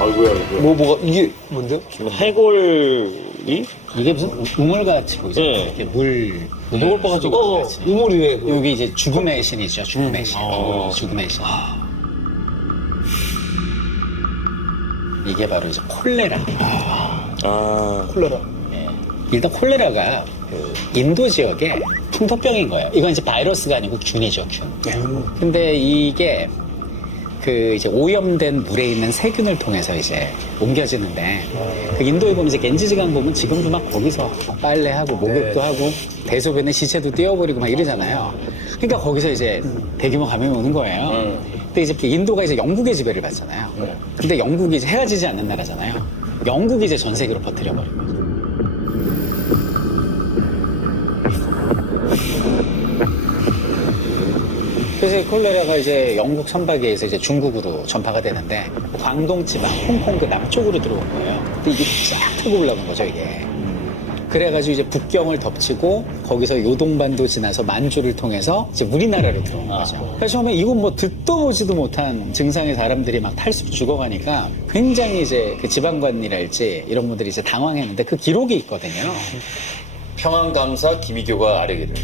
아이고야, 아이고야. 뭐가, 이게 뭔데요? 해골이? 이게 무슨 우물같이 보이죠? 네. 이렇게 물. 해골 봐가지고. 같이. 우물이네. 여기 이제 죽음의 신이죠. 죽음의 신. 죽음의 신. 이게 바로 이제 콜레라. 콜레라. 일단 콜레라가 그 인도 지역의 풍토병인 거예요. 이건 이제 바이러스가 아니고 균이죠, 균. 근데 이게 그 이제 오염된 물에 있는 세균을 통해서 이제 옮겨지는데 그 인도에 보면 이제 겐지스강 보면 지금도 막 거기서 빨래하고 목욕도 하고 대소변에 시체도 띄워버리고 막 이러잖아요. 그러니까 거기서 이제 대규모 감염이 오는 거예요. 근데 이제 인도가 이제 영국의 지배를 받잖아요. 근데 영국이 이제 헤어지지 않는 나라잖아요. 영국이 이제 전 세계로 퍼뜨려버린 거죠. 그래서 이 콜레라가 이제 영국 선박에 의해서 이제 중국으로 전파가 되는데 광동 지방, 홍콩 그 남쪽으로 들어온 거예요. 근데 이게 쫙 타고 올라온 거죠, 이게. 그래가지고 이제 북경을 덮치고 거기서 요동반도 지나서 만주를 통해서 이제 우리나라로 들어온 거죠. 그래서 처음에 이건 뭐 듣도 보지도 못한 증상의 사람들이 막 탈수로 죽어가니까 굉장히 이제 그 지방관이랄지 이런 분들이 이제 당황했는데 그 기록이 있거든요. 평안감사 김희교가 아뢰기를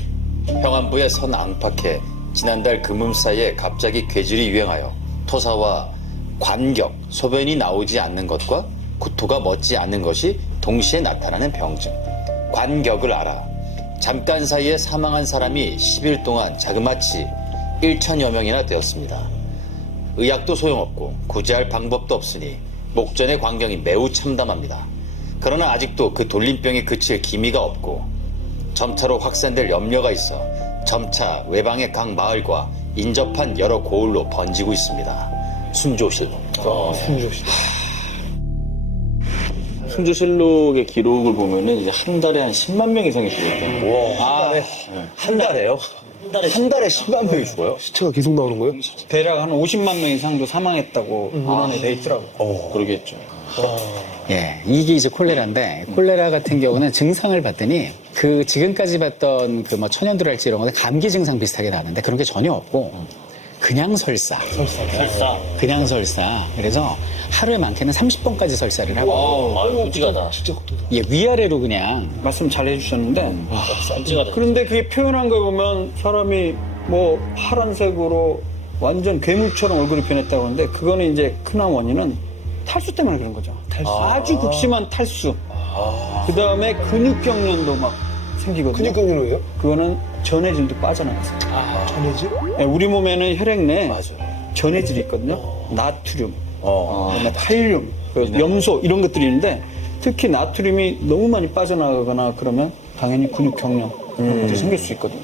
평안부의 선 안팎에 지난달 금음 사이에 갑자기 괴질이 유행하여 토사와 관격, 소변이 나오지 않는 것과 구토가 멎지 않는 것이 동시에 나타나는 병증. 관격을 알아. 잠깐 사이에 사망한 사람이 10일 동안 자그마치 1천여 명이나 되었습니다. 의학도 소용없고 구제할 방법도 없으니 목전의 광경이 매우 참담합니다. 그러나 아직도 그 돌림병이 그칠 기미가 없고 점차로 확산될 염려가 있어 점차 외방의 각 마을과 인접한 여러 고을로 번지고 있습니다. 순조실록. 숨조시. 순조실록의 기록을 보면은 이제 한 달에 한 10만 명 이상이 죽었다. 한 달에요? 한 달에 10만 명이 죽어요? 시체가 계속 나오는 거예요? 대략 한 50만 명 이상도 사망했다고 문헌에 돼 있더라고요. 그러겠죠. 예, 이게 이제 콜레라인데 콜레라 같은 경우는 증상을 봤더니 그 지금까지 봤던 그 뭐 천연두랄지 이런 거는 감기 증상 비슷하게 나는데 그런 게 전혀 없고 그냥 설사. 그냥 설사. 그래서 하루에 많게는 30번까지 설사를 하고 아유, 끔찍하다. 예, 위아래로 그냥 말씀 잘 해주셨는데 끔찍하다. 그런데 그게 표현한 거 보면 사람이 뭐 파란색으로 완전 괴물처럼 얼굴이 변했다고 하는데 그거는 이제 흔한 원인은 탈수 때문에 그런 거죠. 아주 극심한 탈수. 그 다음에 근육경련도 막 생기거든요. 근육경련이에요? 그거는 전해질도 빠져나가서. 전해질? 예, 우리 몸에는 혈액 내에 전해질이 있거든요. 나트륨, 그다음에 칼륨, 그 염소 이런 것들이 있는데 특히 나트륨이 너무 많이 빠져나가거나 그러면 당연히 근육경련 이런 것들이 생길 수 있거든요.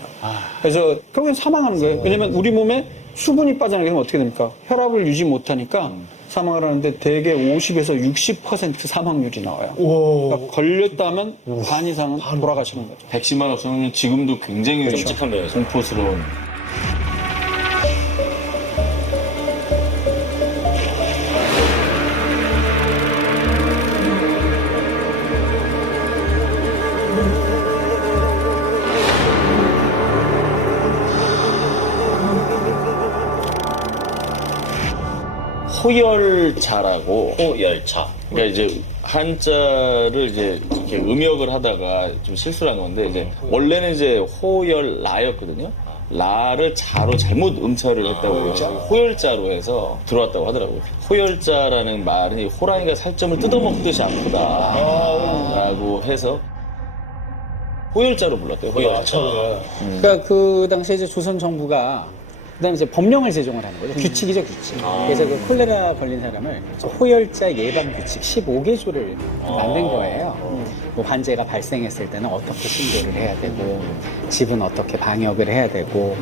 그래서 결국엔 사망하는 거예요. 왜냐면 우리 몸에 수분이 빠져나가게 되면 어떻게 됩니까? 혈압을 유지 못하니까 사망을 하는데 대개 50에서 60% 사망률이 나와요. 그러니까 걸렸다 하면 반 이상은 돌아가시는 거죠. 백신만 없으면 지금도 굉장히 끔찍한 거예요. 공포스러운. 호열자라고. 호열차. 그러니까 이제 한자를 이제 이렇게 음역을 하다가 좀 실수를 한 건데 이제 원래는 이제 호열라였거든요. 라를 자로 잘못 음처를 했다고 해서 호열자로 해서 들어왔다고 하더라고요. 호열자라는 말은 이 호랑이가 살점을 뜯어먹듯이 아프다라고 해서 호열자로 불렀대요. 호열자. 그러니까 그 당시에 이제 조선 정부가 그다음에 이제 법령을 제정을 하는 거죠. 규칙이죠, 규칙. 그래서 그 콜레라 걸린 사람을 호열자 예방 규칙 15개조를 만든 거예요. 뭐 환자가 발생했을 때는 어떻게 신고를 해야 되고, 집은 어떻게 방역을 해야 되고.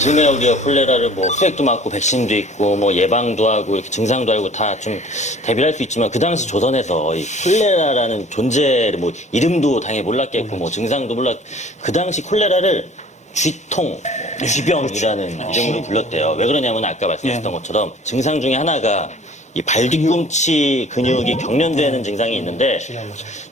지금이야 우리가 콜레라를 뭐 수액도 맞고 백신도 있고 뭐 예방도 하고 이렇게 증상도 알고 다 좀 대비할 수 있지만 그 당시 조선에서 이 콜레라라는 존재를 뭐 이름도 당연히 몰랐겠고 뭐 증상도 몰랐 그 당시 콜레라를 쥐통, 쥐병이라는 이름으로 불렸대요. 왜 그러냐면 아까 말씀하셨던 것처럼 증상 중에 하나가 이 발뒤꿈치 근육이 경련되는 증상이 있는데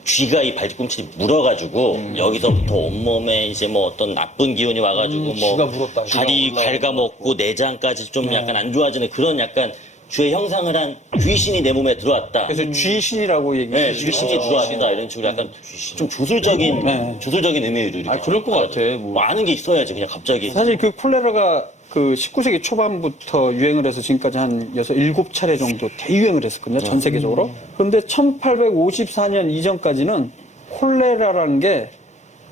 쥐가 이 발뒤꿈치를 물어가지고 여기서부터 온몸에 이제 뭐 어떤 나쁜 기운이 와가지고 뭐 다리 갉아먹고 내장까지 좀 약간 안 좋아지는 그런 약간 쥐의 형상을 한 귀신이 내 몸에 들어왔다. 그래서 쥐신이라고 얘기해요. 네, 귀신이 들어왔다 이런 식으로 약간 좀 조술적인 의미로 이렇게. 그럴 것 같아. 뭐. 많은 게 있어야지 그냥 갑자기. 사실 그 콜레라가 그 19세기 초반부터 유행을 해서 지금까지 한 7차례 정도 대유행을 했었거든요. 전 세계적으로. 그런데 1854년 이전까지는 콜레라라는 게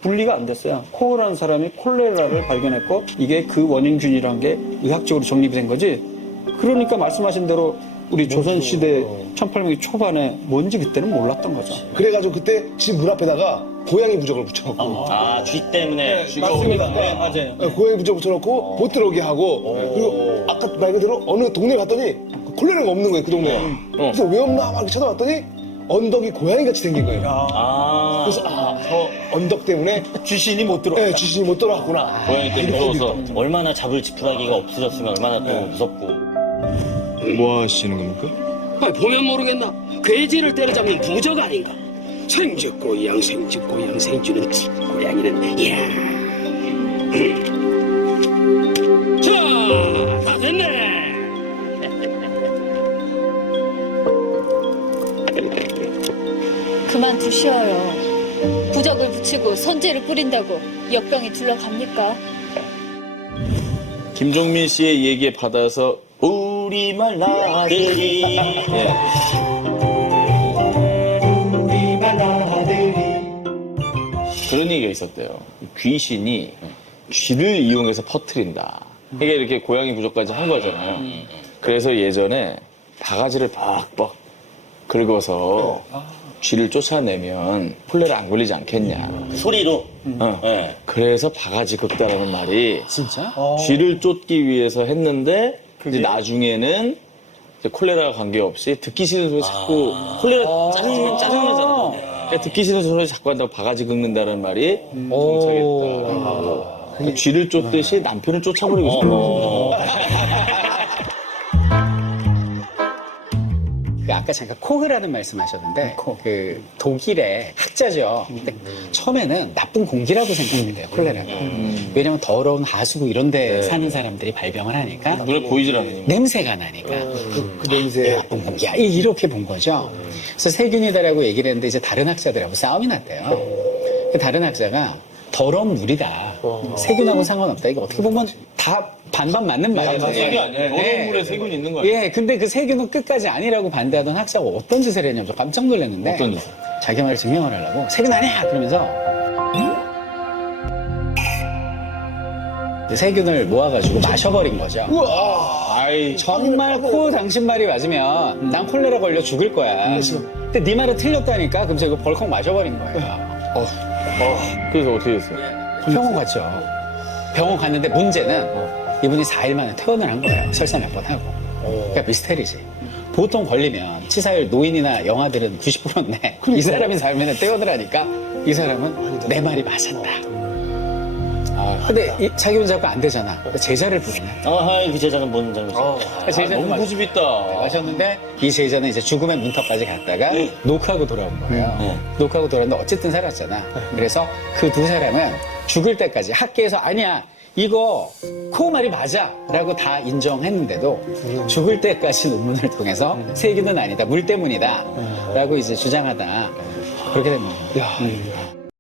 분리가 안 됐어요. 코어라는 사람이 콜레라를 발견했고 이게 그 원인균이라는 게 의학적으로 정립이 된 거지. 그러니까 말씀하신 대로 우리 조선시대 1800년 초반에 뭔지 그때는 몰랐던 거죠. 그래가지고 그때 집 문 앞에다가 고양이 무적을 붙여놓고. 아, 쥐 때문에. 맞습니다. 네, 맞아요. 고양이 무적 붙여놓고 못 들어오게 하고. 그리고 아까 말 그대로 어느 동네 갔더니 콜레라가 없는 거예요, 그 동네에. 그래서 왜 없나 막 이렇게 찾아봤더니 언덕이 고양이같이 생긴 거예요. 아, 그래서 저 언덕 때문에 쥐신이 못 들어. 네, 귀신이 못 들어왔구나. 고양이 때문에 무서워서. 얼마나 잡을 지푸라기가 없어졌으면 얼마나 또 무섭고. 뭐 하시는 겁니까? 보면 모르겠나? 괴지를 때려잡는 부적 아닌가? 생쥐고 생쥐고 양생쥐는 고양이는 이야. 자, 다 됐네. 그만두시어요. 부적을 붙이고 선제를 뿌린다고 역병이 둘러갑니까? 김종민 씨의 얘기에 받아서 우리말 나들이. 예. 그런 얘기가 있었대요. 귀신이 쥐를 이용해서 퍼뜨린다. 이게 이렇게 고양이 부적까지 한 거잖아요. 그래서 예전에 바가지를 벅벅 긁어서 쥐를 쫓아내면 콜레라 안 걸리지 않겠냐. 소리로. 네. 그래서 바가지 긁다라는 말이 진짜? 쥐를 쫓기 위해서 했는데 이제 나중에는 이제 콜레라와 관계없이 듣기 싫은 소리 자꾸 콜레라 짜증나잖아. 그러니까 듣기 싫은 소리 자꾸 한다고 바가지 긁는다는 말이 정착했다. 쥐를 쫓듯이 남편을 쫓아버리고 싶어. 그 아까 잠깐 코흐라는 말씀하셨는데 그 독일의 학자죠. 근데 처음에는 나쁜 공기라고 생각했대요, 콜레라가. 왜냐면 더러운 하수구 이런 데 사는 사람들이 발병을 하니까 눈에 보이질 않으니까. 냄새가 나니까 그 냄새. 나쁜 공기야 이렇게 본 거죠. 그래서 세균이다라고 얘기를 했는데 이제 다른 학자들하고 싸움이 났대요. 그 다른 학자가 더러운 물이다. 세균하고 상관없다. 이거 어떻게 보면 다 반반 맞는 말인데. 세균 아니에요? 더러운 물에 세균이 있는 거 아니에요? 예, 근데 그 세균은 끝까지 아니라고 반대하던 학자가 어떤 짓을 했냐면 저 깜짝 놀랐는데. 어떤 짓을? 자기 말을 증명을 하려고 세균 아니야! 그러면서 세균을 모아가지고 마셔버린 거죠. 아이, 정말 코 당신 말이 맞으면 난 콜레라 걸려 죽을 거야. 근데 네 말은 틀렸다니까. 그래서 이거 벌컥 마셔버린 거예요. 그래서 어떻게 됐어요? 병원 갔죠. 병원 갔는데 문제는 이분이 4일 만에 퇴원을 한 거예요. 설사 몇 번 하고. 그러니까 미스테리지. 보통 걸리면 치사율 노인이나 영아들은 90%인데 이 사람이 4일 만에 퇴원을 하니까 이 사람은 내 말이 맞았다. 근데 자기 혼자 자꾸 안 되잖아. 제자를 부르네. 그 제자는 뭔 장면이죠? 제자는 너무 고집 있다. 마셨는데 이 제자는 이제 죽음의 문턱까지 갔다가 노크하고 돌아온 거예요. 노크하고 돌아왔는데 어쨌든 살았잖아. 그래서 그 두 사람은 죽을 때까지 학계에서 아니야 이거 코 말이 맞아 라고 다 인정했는데도 죽을 때까지 논문을 통해서 세균은 아니다 물 때문이다 라고 이제 주장하다 그렇게 된 거예요.